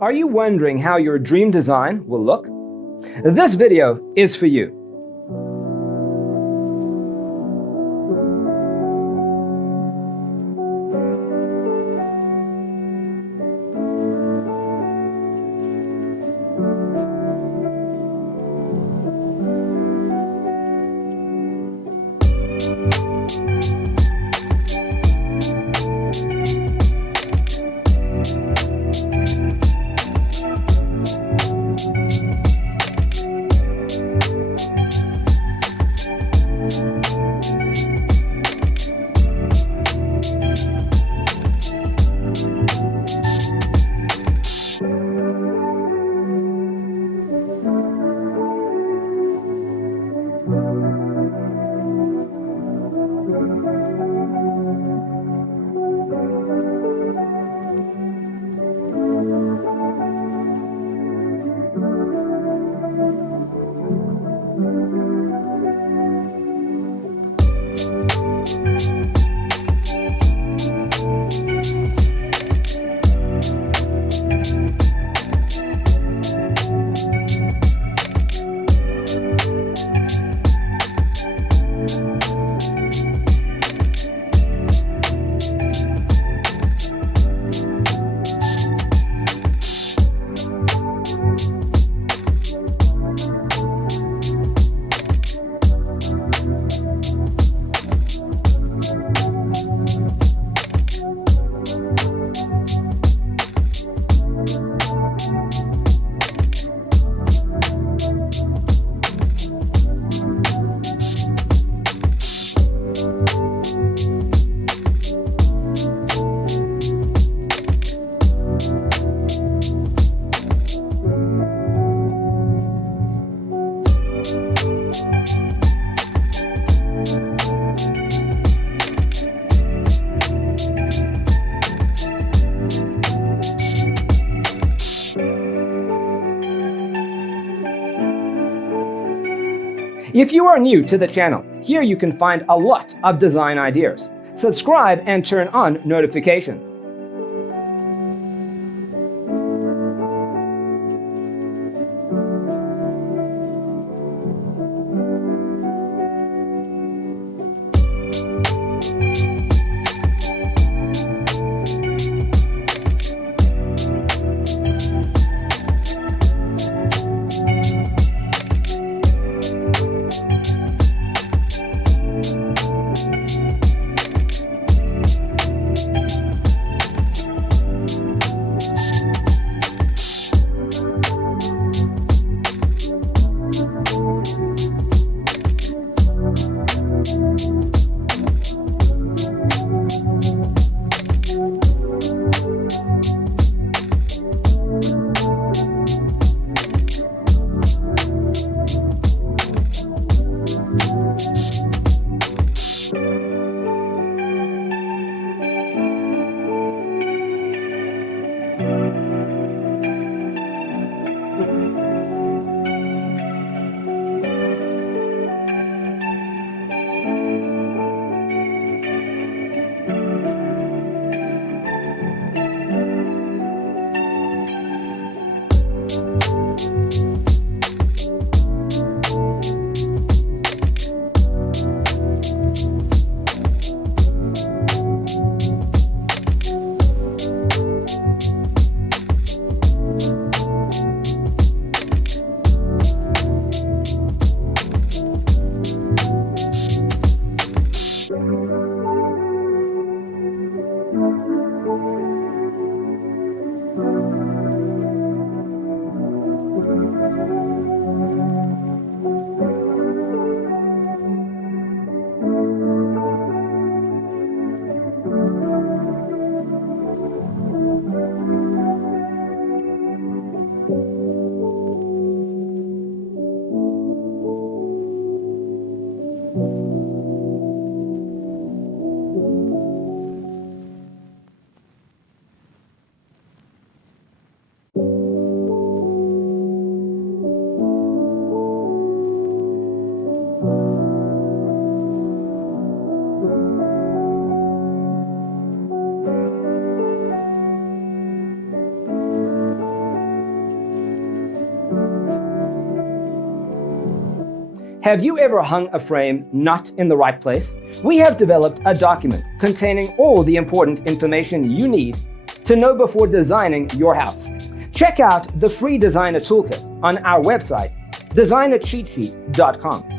Are you wondering how your dream design will look? This video is for you. If you are new to the channel, here you can find a lot of design ideas. Subscribe and turn on notifications. Have you ever hung a frame not in the right place? We have developed a document containing all the important information you need to know before designing your house. Check out the free designer toolkit on our website, designercheatsheet.com.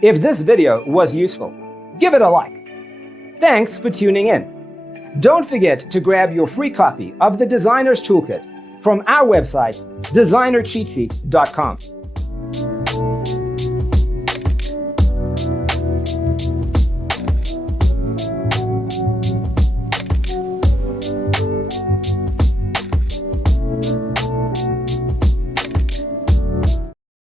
If this video was useful, give it a like. Thanks for tuning in. Don't forget to grab your free copy of the Designer's Toolkit from our website, designercheatsheet.com.